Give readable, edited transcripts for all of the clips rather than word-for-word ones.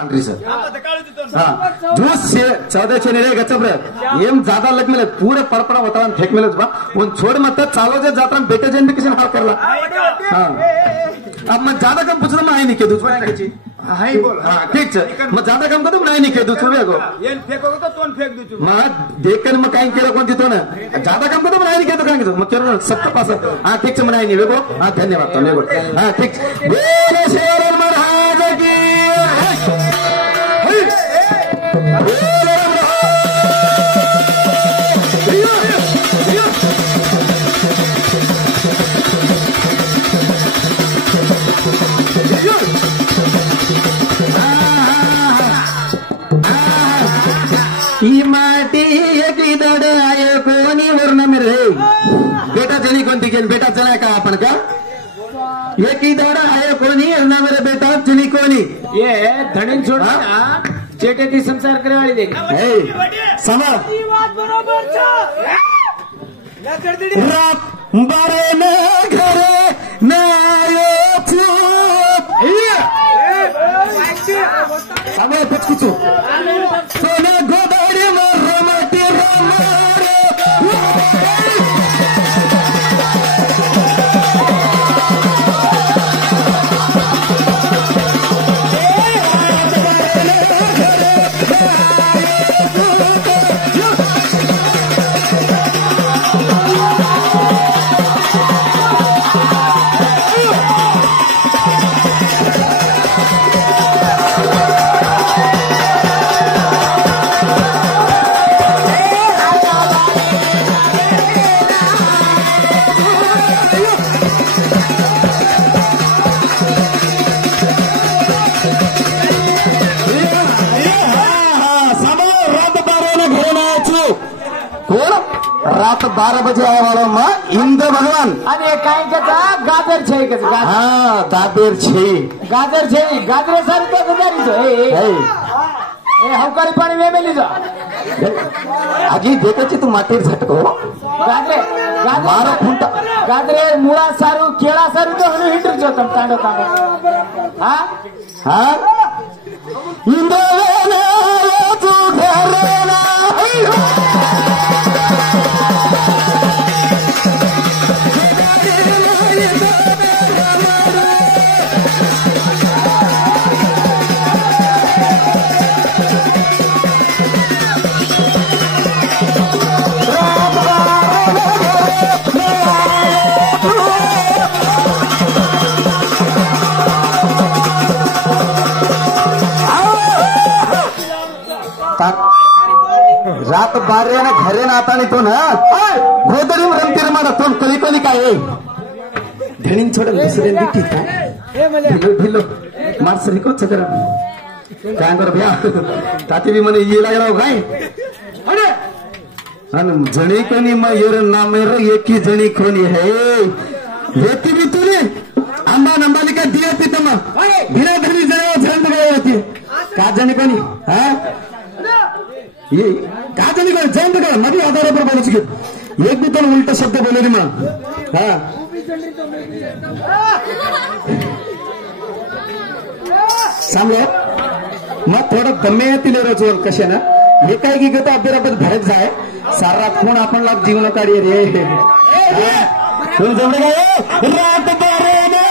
तांड्री sir हाँ juice 14 रहेगा चब्र M ज्यादा लग मिले पूरे पड़पड़ा होता फेंक मिले बा उन छोड़ मत चालो जे जात्रा बेटे जन भी किसी ने हाल करला हाँ अब मैं ज्यादा कम पूछ रहा मैं आई नहीं के दूसरा हाई बोल हाँ ठीक है मैं ज्यादा कम कर दूं मैं आई नहीं के दूसरे को ये फेंकोगे तो तोन फेंक दूँ मैं देख कर मैं कहीं केला कौन जीतो ना ज्यादा कम कर दूं मैं आई नहीं के तो कहीं मैं कह रहा हूँ सबके पास हाँ ठीक से मैं आई नहीं वेगो हाँ धन्यवाद धन्यवाद हाँ ठीक बोले शेर महाराज की माटी एकी दड आय कोणी वर्ण मेरे बेटा जनी कोणती गेल बेटा चला का आपण का एकी दड आय कोणी वर्ण मेरे बेटा जनी कोणी ये धणीन छोड़ चेटे ती संसार करे वाली देख समझ बरोबर रात बारे न घरे न आयो कुछ कुछ सोने गोदावरी में रमती रमारे रात 12 बजे आया वाला माँ इंद्र भगवान अरे काय का गाजर छे का हाँ गाजर छे गाजरे सारी तो गुजारी जो ए हम करी पानी में मिली जा आजी देखाची तू मातीर झटको गाजरे मारो खुंटा गाजरे मुळा सारू केळा सारू तो हनु हिटर जो तम तांडो हाँ हाँ इंद्र तू घेरेला रात 12 घरे ना आता तो ना गोदरी रमती रमाडा तो कली कली काय धणीन छोड़ दुसरे ठीक है ढिलो ढिलो मार सरिको चकर काय कर भैया ताती भी मने ये लग रहा काय अरे अन जणी कोनी मा येर नाम रे एकी जणी कोनी है वेती भी तूने आंबा नंबाली का दिया पितमा बिना धनी जणे झंड गए होती का जणी कोनी हां ये काजनी को जंद कर नदी आधार पर बोलू चुके एक भी तो उल्टा शब्द बोले नहीं मां हाँ सांगो मग थोडं दमे तिले रोज कसे ना हे काय की गता अभ्यारात भरत जाय सारा कोण आपण लाग जीवन काढी रे कोण जमले काय रात बारे ने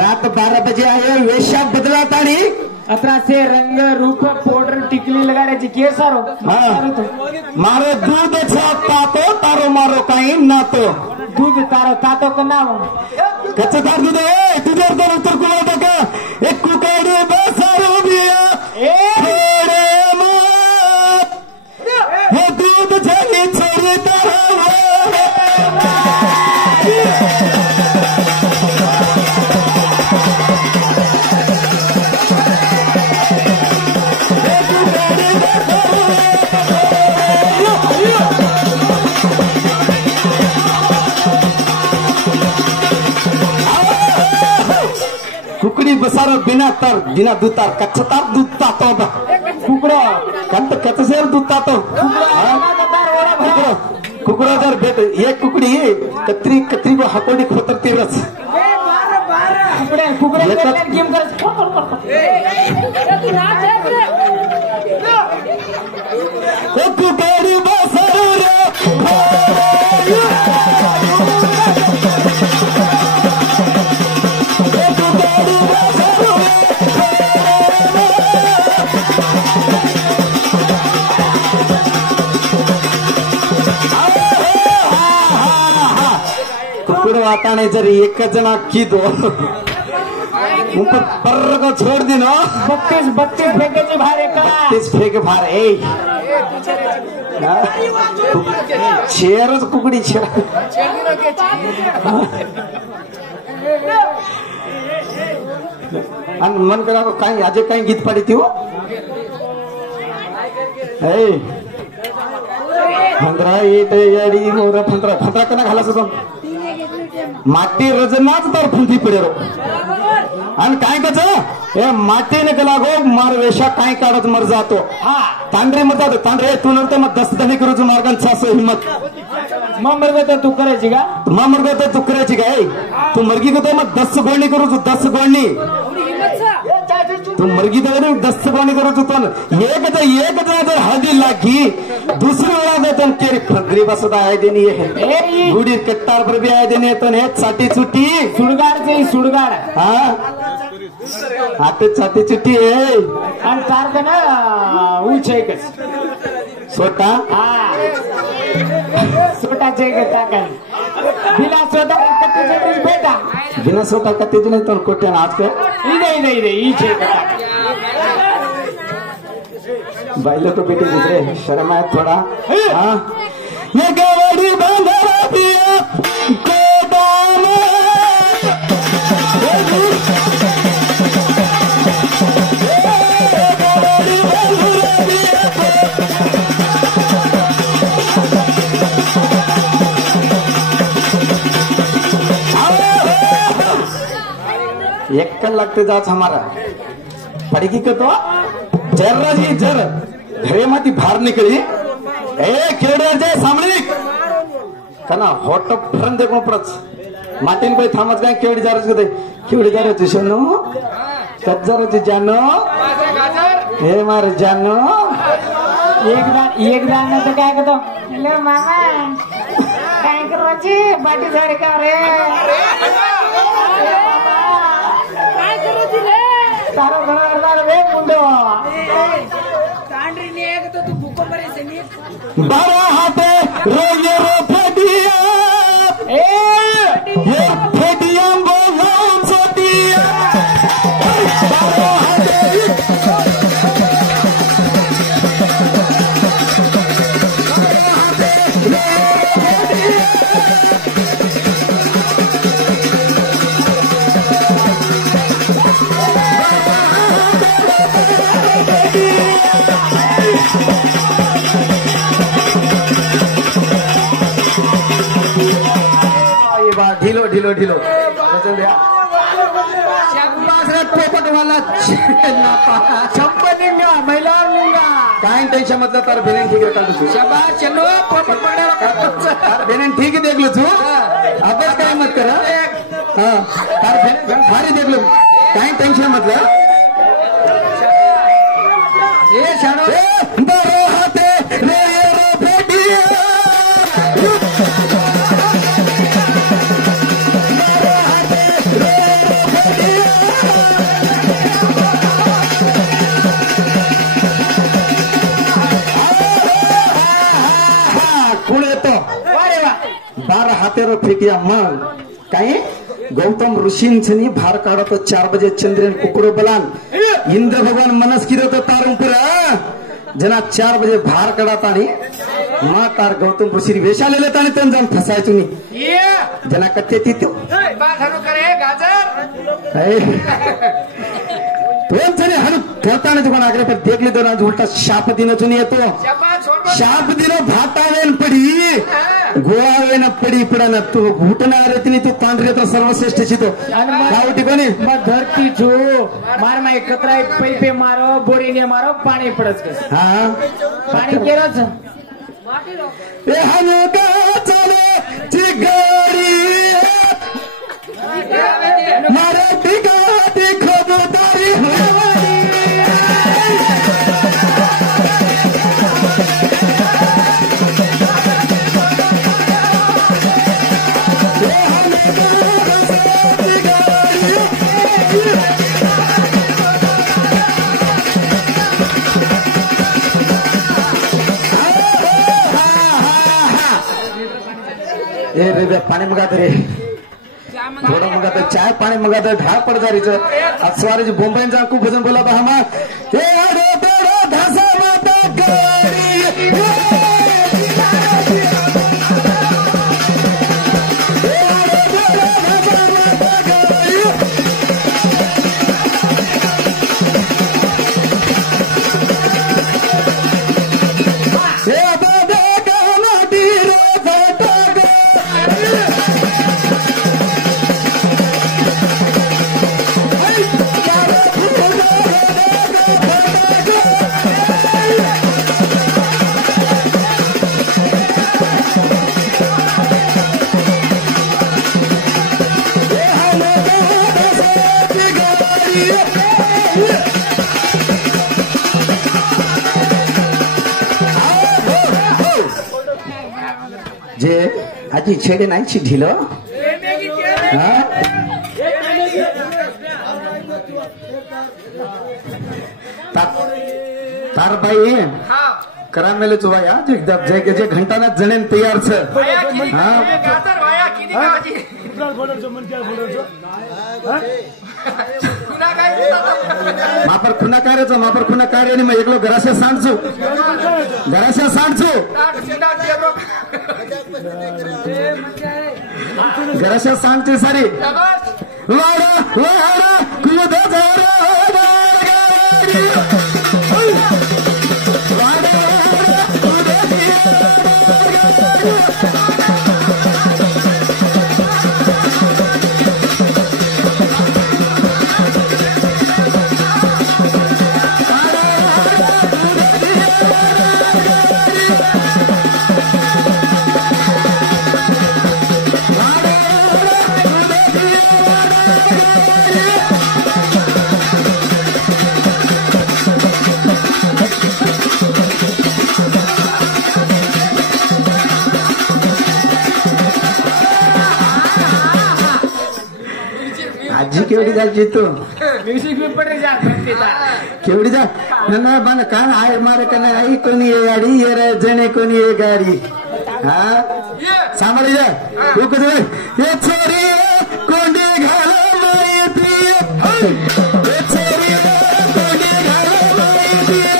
रात 12 बजे आए वेशा बदला ताणी अतरा से रंग रूप पाउडर टिकली लगाड्याची केस सारो मारो दूध तातो तारो मारो काही नातो दूध तारो तातो का नाव कच्चा तार दूध तुझे उत्तर को का एक कुकाडे बसारो बिया हे दूध झली छोरी खाली बसार बिना तर बिना दुतार कच्चा तार दूध तातो कुकडो कंत कच्चा दूध तातो कुकडो जर भेट एक कुकडी कत्री कत्री को हाकोडी खोतरतीरच कुकडे गेम कुकडी बसरू कुकड़ वाताने जरी एक जना की दो उनको पर्र को छोड़ दी ना 32 फेकायचे भार एका 32 फेक भार शेरच कुकडी शेर आणि मन करा काय आजे काय गीत पाडी ती हो 15 येत याडी मोर 15 कना घालायचं तो माटी रजनाच तर फुंटी पडेरो आणि काय कच हे मातीने गेला गो मार वेशा काय काढत मर जातो हा तांडरे मर जातो तांडरे तू नंतर मग 10 धनी करूच मार्गांचा असं हिंमत मग मरगत तू करायची का मग मरगत तू करायची काय तू मर्गी करतो मग 10 गोळणी करूच 10 गोळणी तू मर्गी दे 10 गोळणी करूच तो एक जर हळदी लागी दुसरी वेळा देतो केरी फगरी बसत आहे देनी गुडी कट्टार पर भी आहे देने तो हे चाटी चुटी सुडगाड हा आता चाटी चुटी आहे आणि सारखं ना उच एकच स्वतः हा स्वतःचे एक टाकाय बिना स्वतः कत्तीचे भेटा बिना स्वतः कत्तीचे नाही तो कोट्यान आज का इधे इच एक बाइलों को बेटे गुजरे शर्म है थोड़ा हाँ ये गवड़ी बंधरा दिया गोदाम एक कल लगते जाच हमारा पड़ेगी का तो जर्रा जी जर घरे माती बाहर निकली खेड़े जे सामने कना होट फरन देखो परच माटीन कोई थामच काय केवडी जारच गदे केवडी जारे तुशनो कज्जर तु जानो हे मार जानो एक दान तो काय करतो ले मामा काय करायची बाटी झाडी का रे काय करायची रे सारो घरदार रे मुंडो कांडरी ने एक तो तू भूको मरे से नी 12 हाथे रोये रो फेडिया ये फेडिया बोलो सोटिया 12 हाथे ढिलो ढिलो ढिलो वाला चंपलिंगा महिला लिंगा काय टेन्शन मतलब तार बेन ठीक है तू शाबाश चलो पोपट पकड़ा बेन ठीक है देख लो तू अभ्यास काय मत कर हां तार बेन भारी देख लो काय टेन्शन मतलब ए शानो बरो हाथे रे रो बेटिया हातेरो फेकिया मग काय गौतम ऋषींनी भार काढतो 4 बजे चंद्रेन कुकड़ो बलान इंद्र भगवान मनस किरो तो तार ऊपर जना 4 बजे भार काढतानी मा तार गौतम ऋषी वेशा ले लेतानी तन जान फसायचो नी जना कत्ते तितो बाखरो करे गाजर तोन चले हनु पोताने दुकान आगरे पर देख ले दो ना उल्टा शाप दिनो चुनी है तो शाप दिनो भातावेन पड़ी गोळावेन पडी पडा तू घुटणार तिने तू तांडरे तर सर्वश्रेष्ठ चितो गाव ठिकाणी मग धरती छू मार माय कतराय पैपे मारो बोरीने मारो पाणी पडच कस हा पाणी केलंच ए हनुका चले ची गाडी मराठी गाडी खबरदारी रे पाणी मगात रे थोडं मगात चाय पाणी मगात ढा पडदारीच स्वारीची बोंबाईंचा खूप भजन बोला हमा हे आडो बेडो घासा माता गाडी जे आजी छेडे नाही ढिल तार बाई करा मेले चुवाया एकदम जे घंटाना जणेन तयार छ मापर खुना कार्याचं मापर खुना कार्य आणि मग एकलो घराशा सांडचू घराशा सांडचे सारी वाडा वाडा कुद आजी केवढी जायची तू म्युझिक भी पडे जा केवढी जा ना बन का आय मारे का नाही कोणी ये गाडी ये रे जणे कोणी ये गाडी हा सांभाळी जा तू कधी ये छोरी कोंडी घाल माहिती ये छोरी कोंडी घाल माहिती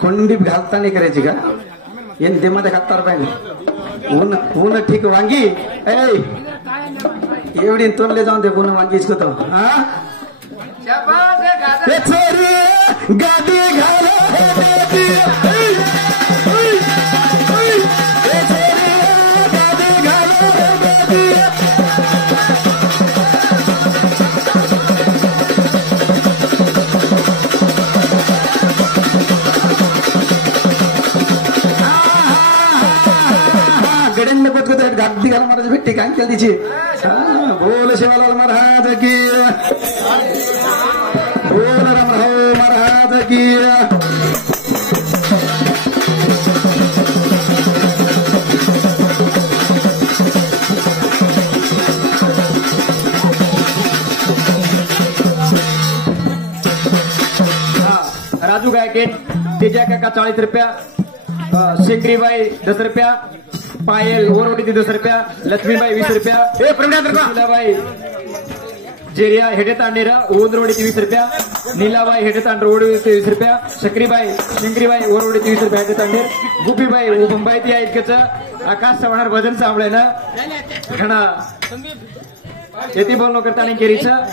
कुंडीप घालता नाही करायची का येन ते मध्ये घालता पाहिजे ऊन ऊन ठीक वांगी एवढी तोडले जाऊन ते ऊन वांगी इचकतो गादी घाला तिघाला महाराज भेटते काय केलं तिची बोल शिवालाल महाराज की बोल रामराव महाराज की राजू गायके तेजा काका 40 रुपया शेंगरीबाई 10 रुपया पायल ओरवडी 10 रुपया लक्ष्मीबाई 20 रुपया नीलाबाई जेरिया हेडे तांडेरा ओंद्रवडी 20 रुपया नीलाबाई हेडे तांडरवडी 20 रुपया शक्रीबाई शेंगरीबाई ओरवडी 20 रुपया हेडे तांडेर गुपीबाई मुंबई ती ऐकच आकाश चव्हाण भजन सांभळे ना घणा शेती बोलणं करताना केरीचं